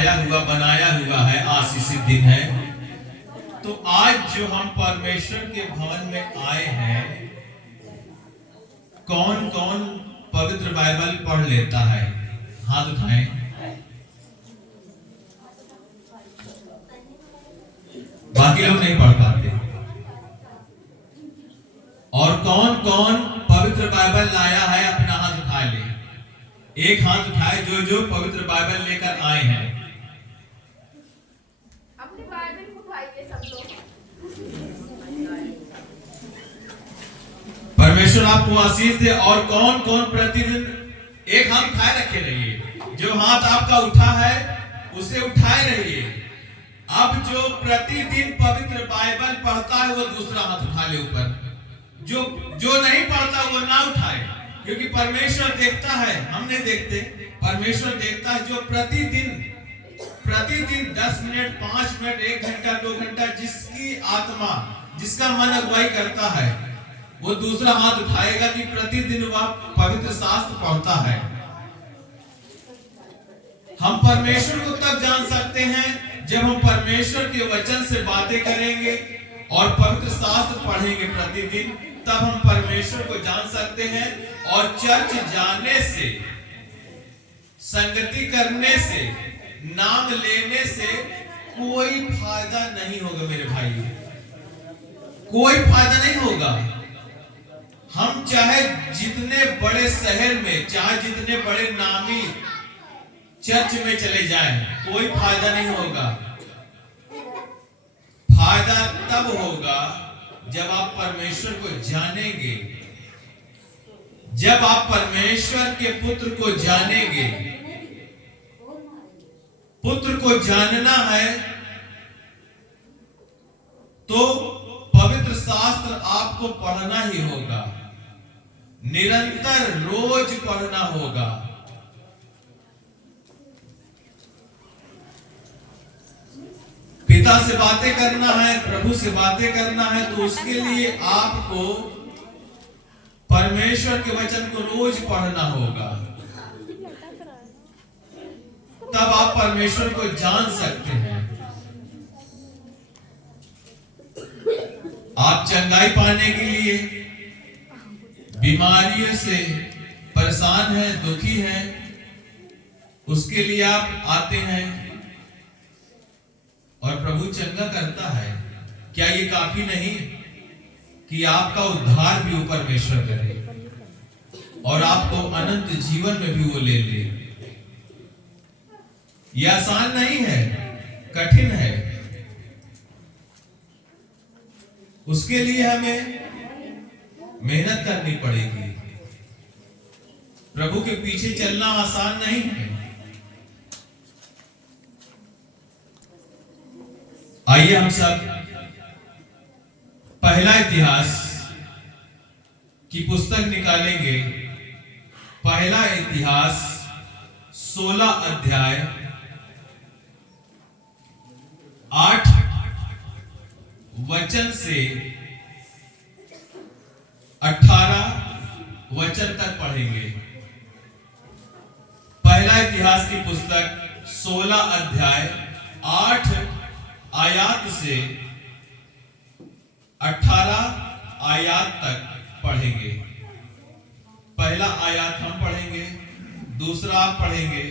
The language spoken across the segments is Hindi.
छाया हुआ बनाया हुआ है, आशीषित दिन है। तो आज जो हम परमेश्वर के भवन में आए हैं, कौन कौन पवित्र बाइबल पढ़ लेता है? हाथ उठाएं। बाकी लोग नहीं पढ़ पाते। और कौन कौन पवित्र बाइबल लाया है? अपना हाथ उठा ले। एक हाथ उठाए जो जो पवित्र बाइबल लेकर आए हैं। अपनी बाइबल उठाइए सब लोग। परमेश्वर आपको आशीष दे। और कौन कौन प्रतिदिन, एक हाथ उठाए रखे रहिए। जो हाथ आपका उठा है उसे उठाए रहिए। अब जो प्रतिदिन पवित्र बाइबल पढ़ता है वो दूसरा हाथ उठा ले ऊपर। जो नहीं पढ़ता वो ना उठाए, क्योंकि परमेश्वर देखता है, हम नहीं देखते। परमेश्वर देखता है जो प्रतिदिन 10 मिनट, 5 मिनट, 1 घंटा, 2 घंटा जिसकी आत्मा, जिसका मन अगुवाई करता है, वो दूसरा हाथ उठाएगा कि प्रतिदिन वह पवित्र शास्त्र पढ़ता है। हम परमेश्वर को तब जान सकते हैं जब हम परमेश्वर के वचन से बातें करेंगे और पवित्र शास्त्र पढ़ेंगे प्रतिदिन, तब हम परमेश्वर को जान सकते हैं। और चर्च जाने से, संगति करने से, नाम लेने से कोई फायदा नहीं होगा मेरे भाई, कोई फायदा नहीं होगा। हम चाहे जितने बड़े शहर में, चाहे जितने बड़े नामी चर्च में चले जाएं, कोई फायदा नहीं होगा। फायदा तब होगा जब आप परमेश्वर को जानेंगे, जब आप परमेश्वर के पुत्र को जानेंगे। पुत्र को जानना है तो पवित्र शास्त्र आपको पढ़ना ही होगा, निरंतर रोज पढ़ना होगा। पिता से बातें करना है, प्रभु से बातें करना है, तो उसके लिए आपको परमेश्वर के वचन को रोज पढ़ना होगा। तब आप परमेश्वर को जान सकते हैं। आप चंगाई पाने के लिए, बीमारियों से परेशान हैं, दुखी हैं, उसके लिए आप आते हैं और प्रभु चंगा करता है। क्या ये काफी नहीं कि आपका उद्धार भी परमेश्वर करे और आपको अनंत जीवन में भी वो ले ले? ये आसान नहीं है, कठिन है। उसके लिए हमें मेहनत करनी पड़ेगी। प्रभु के पीछे चलना आसान नहीं है। आइए हम सब पहला इतिहास की पुस्तक निकालेंगे। पहला इतिहास 16 अध्याय 8 वचन से 18 वचन तक पढ़ेंगे। पहला इतिहास की पुस्तक 16 अध्याय 8 आयात से 18 आयात तक पढ़ेंगे। पहला आयात हम पढ़ेंगे, दूसरा आप पढ़ेंगे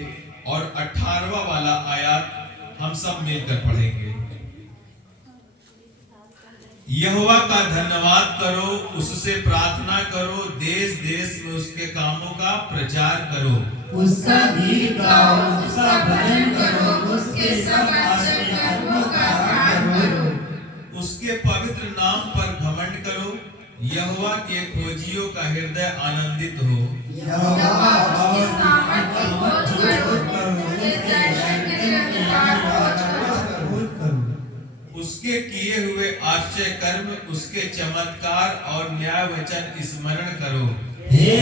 और 18वां वाला आयात हम सब मिलकर पढ़ेंगे। यहोवा का धन्यवाद करो, उससे प्रार्थना करो, देश देश में उसके कामों का प्रचार करो, उसका गीत गाओ, उसका भजन करो, उसके सब आश्चर्य कर्मों का गान करो, उसके पवित्र नाम पर घमंड करो। यहोवा के खोजियों का हृदय आनंदित हो। यहोवा और सामर्थ की खोज करो, उसके किए हुए आश्चर्य कर्म, उसके चमत्कार और न्याय वचन स्मरण करो। हे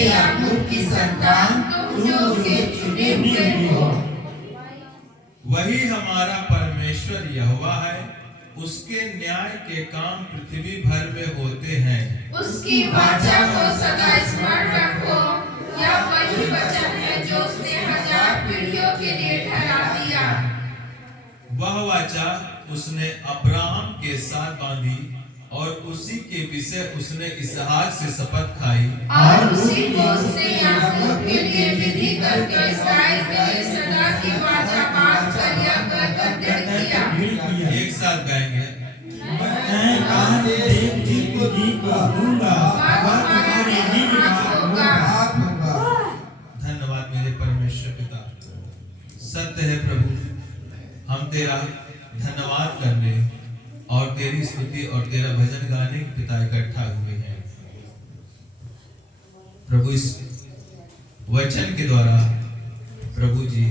याकूब की संतान, तुम उसके चुने हुए हो। वही हमारा परमेश्वर यहोवा है, उसके न्याय के काम पृथ्वी भर में होते हैं। उसकी वाचा को सदा स्मरण रखो, यह वही वचन है जो उसने वाचा उसने अब्राहम के साथ बांधी और उसी के विषय उसने इसहाक से शपथ खाई और उसी को उसने याकूब के लिए विधि करके इस्राएल के लिए सदा की वाचा बात कर याकूब का दृढ़ किया। एक साथ गाएंगे। मैं कामदेव जी को जी कहूँगा वह तुम्हारी निज बात होगा। धन्यवाद मेरे परमेश्वर पिता, सत्य है प्रभु, हम तेरा धन्यवाद करने और तेरी स्तुति और तेरा भजन गाने के पिता इकट्ठा हुए हैं प्रभु। इस वचन के द्वारा प्रभु जी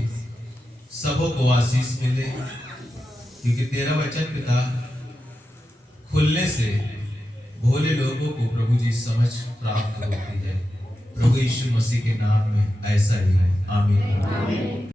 सबों को आशीष मिले, क्योंकि तेरा वचन पिता खुलने से भोले लोगों को प्रभु जी समझ प्राप्त होती है। प्रभु यीशु मसीह के नाम में ऐसा ही है, आमीन।